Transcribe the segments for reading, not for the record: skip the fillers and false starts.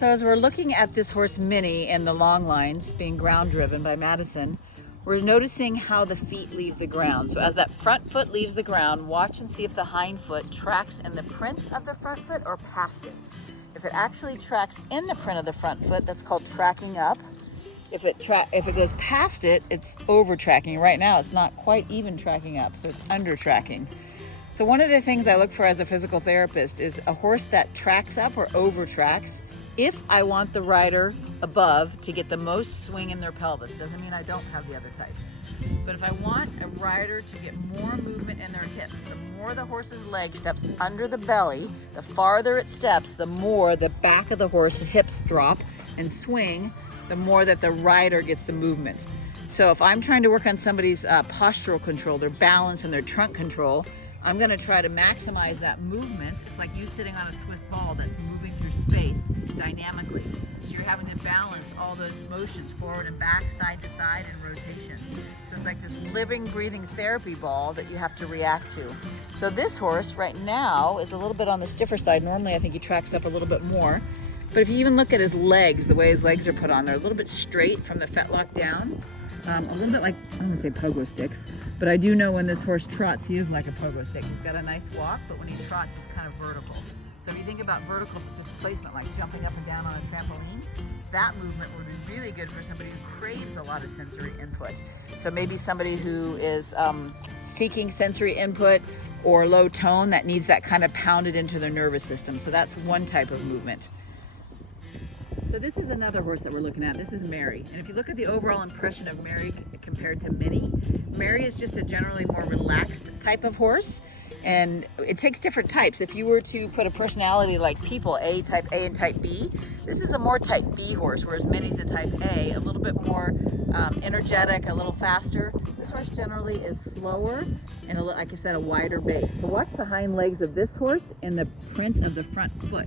So as we're looking at this horse Minnie and the long lines being ground driven by Madison, we're noticing how the feet leave the ground. So as that front foot leaves the ground, watch and see if the hind foot tracks in the print of the front foot or past it. If it actually tracks in the print of the front foot, that's called tracking up. If it goes past it, it's over tracking. Right now, it's not quite even tracking up, so it's under tracking. So one of the things I look for as a physical therapist is a horse that tracks up or over tracks if I want the rider above to get the most swing in their pelvis. Doesn't mean I don't have the other type. But if I want a rider to get more movement in their hips, the more the horse's leg steps under the belly, the farther it steps, the more the back of the horse's hips drop and swing, the more that the rider gets the movement. So if I'm trying to work on somebody's postural control, their balance and their trunk control, I'm gonna try to maximize that movement. It's like you sitting on a Swiss ball that's moving through space dynamically. So you're having to balance all those motions, forward and back, side to side, and rotation. So it's like this living, breathing therapy ball that you have to react to. So this horse right now is a little bit on the stiffer side. Normally I think he tracks up a little bit more. But if you even look at his legs, the way his legs are put on, they're a little bit straight from the fetlock down. A little bit like, I'm gonna say pogo sticks, but I do know when this horse trots, he is like a pogo stick. He's got a nice walk, but when he trots, he's kind of vertical. So if you think about vertical displacement, like jumping up and down on a trampoline, that movement would be really good for somebody who craves a lot of sensory input. So maybe somebody who is seeking sensory input or low tone that needs that kind of pounded into their nervous system. So that's one type of movement. So this is another horse that we're looking at. This is Mary. And if you look at the overall impression of Mary compared to Minnie, Mary is just a generally more relaxed type of horse. And it takes different types. If you were to put a personality like people, type A and type B, this is a more type B horse, whereas Minnie's a type A, a little bit more energetic, a little faster. This horse generally is slower and, like I said, a wider base. So watch the hind legs of this horse and the print of the front foot.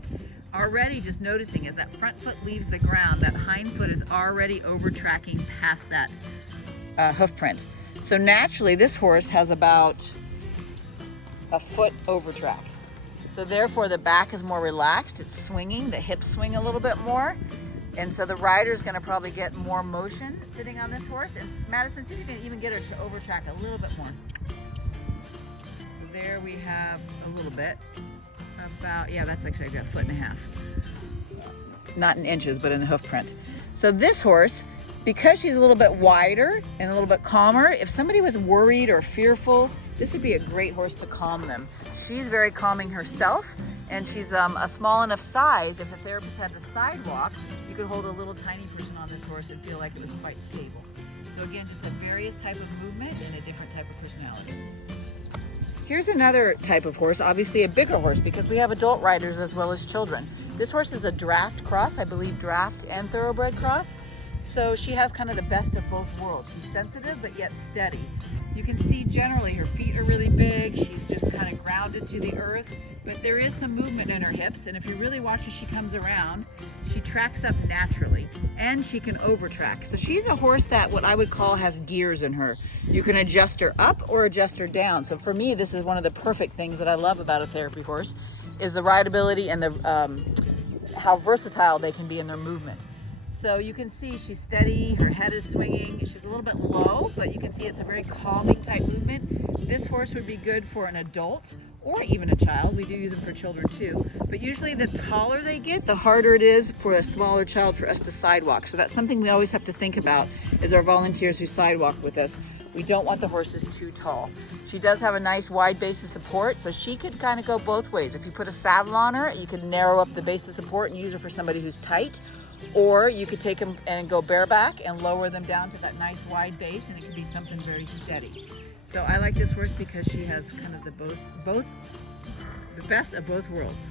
Already just noticing as that front foot leaves the ground, that hind foot is already over tracking past that hoof print. So naturally this horse has about a foot over track. So therefore the back is more relaxed, it's swinging, the hips swing a little bit more. And so the rider's gonna probably get more motion sitting on this horse. And Madison, see if you can even get her to over track a little bit more. So there we have a little bit. About, yeah, that's actually a foot and a half. Not in inches, but in the hoof print. So this horse, because she's a little bit wider and a little bit calmer, if somebody was worried or fearful, this would be a great horse to calm them. She's very calming herself, and she's a small enough size. If the therapist had a sidewalk, you could hold a little tiny person on this horse and feel like it was quite stable. So again, just a various type of movement and a different type of personality. Here's another type of horse, obviously a bigger horse, because we have adult riders as well as children. This horse is a draft cross, I believe draft and thoroughbred cross. So she has kind of the best of both worlds. She's sensitive, but yet steady. You can see generally her feet are really big. She's just kind of grounded to the earth, but there is some movement in her hips. And if you really watch as she comes around, she tracks up naturally and she can over track. So she's a horse that what I would call has gears in her. You can adjust her up or adjust her down. So for me, this is one of the perfect things that I love about a therapy horse is the rideability and the how versatile they can be in their movement. So you can see she's steady, her head is swinging, she's a little bit low, but you can see it's a very calming type movement. This horse would be good for an adult or even a child. We do use them for children too, but usually the taller they get, the harder it is for a smaller child for us to sidewalk. So that's something we always have to think about as our volunteers who sidewalk with us. We don't want the horses too tall. She does have a nice wide base of support, so she could kind of go both ways. If you put a saddle on her, you could narrow up the base of support and use her for somebody who's tight, or you could take them and go bareback and lower them down to that nice wide base, and it could be something very steady. So I like this horse because she has kind of the best of both worlds.